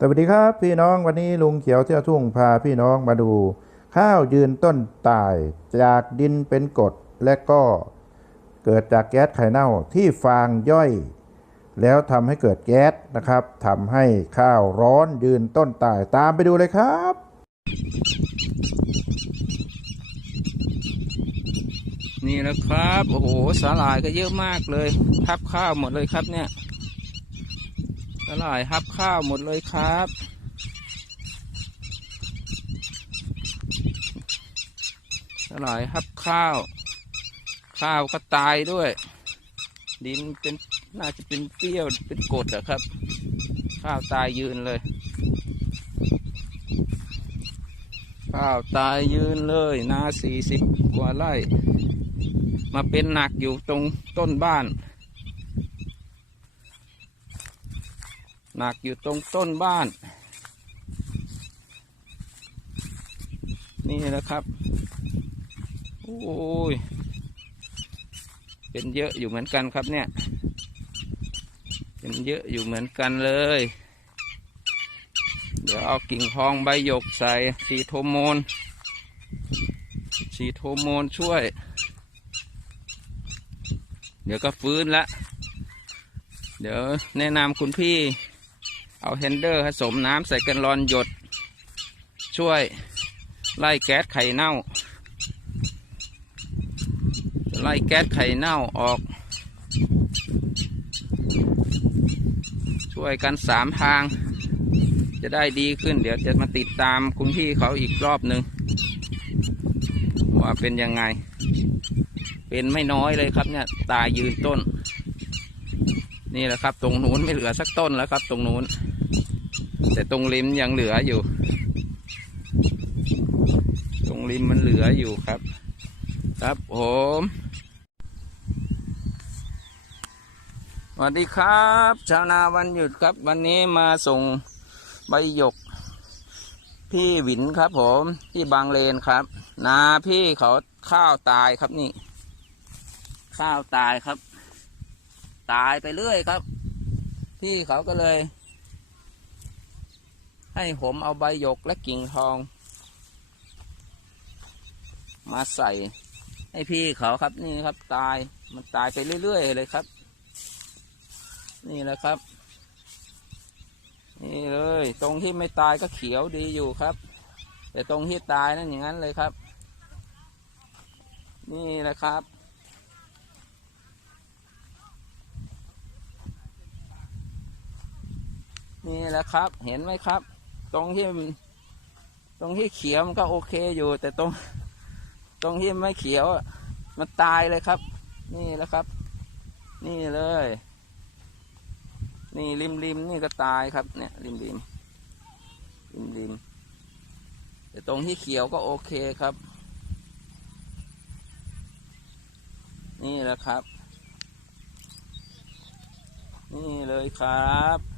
สวัสดีครับพี่น้องวันนี้ลุงเขียวเที่ยวทุ่งพาพี่น้องมาดู ข้าวยืนต้นตายจากดินเป็นกรดและก็เกิดจากแก๊สไข่เน่าที่ฟางย่อย แล้วทำให้เกิดแก๊สนะครับทำให้ข้าวร้อนยืนต้นตายตามไปดูเลยครับนี่แหละครับ โอ้โหสาหร่ายก็เยอะมากเลยทับข้าวหมดเลยครับเนี่ย สาหร่ายทับข้าวหมดเลยครับสาหร่ายทับข้าว ข้าวก็ตายด้วย ดินเป็นน่าจะเป็นเปรี้ยวเป็นกรดอะครับ ข้าวตายยืนเลย ข้าวตายยืนเลยนาสี่สิบกว่าไร่ มาเป็นหนักอยู่ตรงต้นบ้าน หนักอยู่ตรงต้นบ้าน นี่นะครับ โอ้ย เป็นเยอะอยู่เหมือนกันครับเนี่ย เป็นเยอะอยู่เหมือนกันเลย เดี๋ยวเอากิ่งทองใบหยกใส่สีโทโมนสีโทโมนช่วย เดี๋ยวก็ฟื้นละ เดี๋ยวแนะนำคุณพี่ เอาเฮนเดอร์ผสมน้ำใส่กันรอนหยด ช่วยไล่แก๊สไข่เน่า ไล่แก๊สไข่เน่าออก ช่วยกันสามทาง จะได้ดีขึ้น เดี๋ยวจะมาติดตามคุณพี่เขาอีกรอบหนึ่งว่าเป็นยังไง เป็นไม่น้อยเลยครับเนี่ย ตายยืนต้น นี่แหละครับ ตรงนู้นไม่เหลือสักต้นแล้วครับ ตรงนู้น แต่ตรงริมยังเหลืออยู่ ตรงริมมันเหลืออยู่ครับ ครับผมสวัสดีครับ ชาวนาวันหยุดครับ วันนี้มาส่งใบหยก พี่หวินครับ ผมที่บางเลนครับ นาพี่เขาข้าวตายครับนี่ ข้าวตายครับ ตายไปเรื่อยครับ พี่เขาก็เลย ให้ผมเอาใบหยกและกิ่งทอง มาใส่ ให้พี่เขาครับนี่ครับตายมันตายไปเรื่อยๆเลยครับ นี่แหละครับ นี่เลย ตรงที่ไม่ตายก็เขียวดีอยู่ครับ แต่ตรงที่ตายนั่นอย่างนั้นเลยครับ นี่แหละครับ นี่แหละครับ เห็นไหมครับ ตรงที่ตรงที่เขียวมันก็โอเคอยู่ แต่ตรง ตรงที่ไม่เขียวมันตายเลยครับ นี่แหละครับ นี่เลย นี่ริมริมนี่ก็ตายครับ เนี่ย ริมริมริมริมแต่ตรงที่เขียวก็โอเคครับ นี่แหละครับ นี่เลยครับ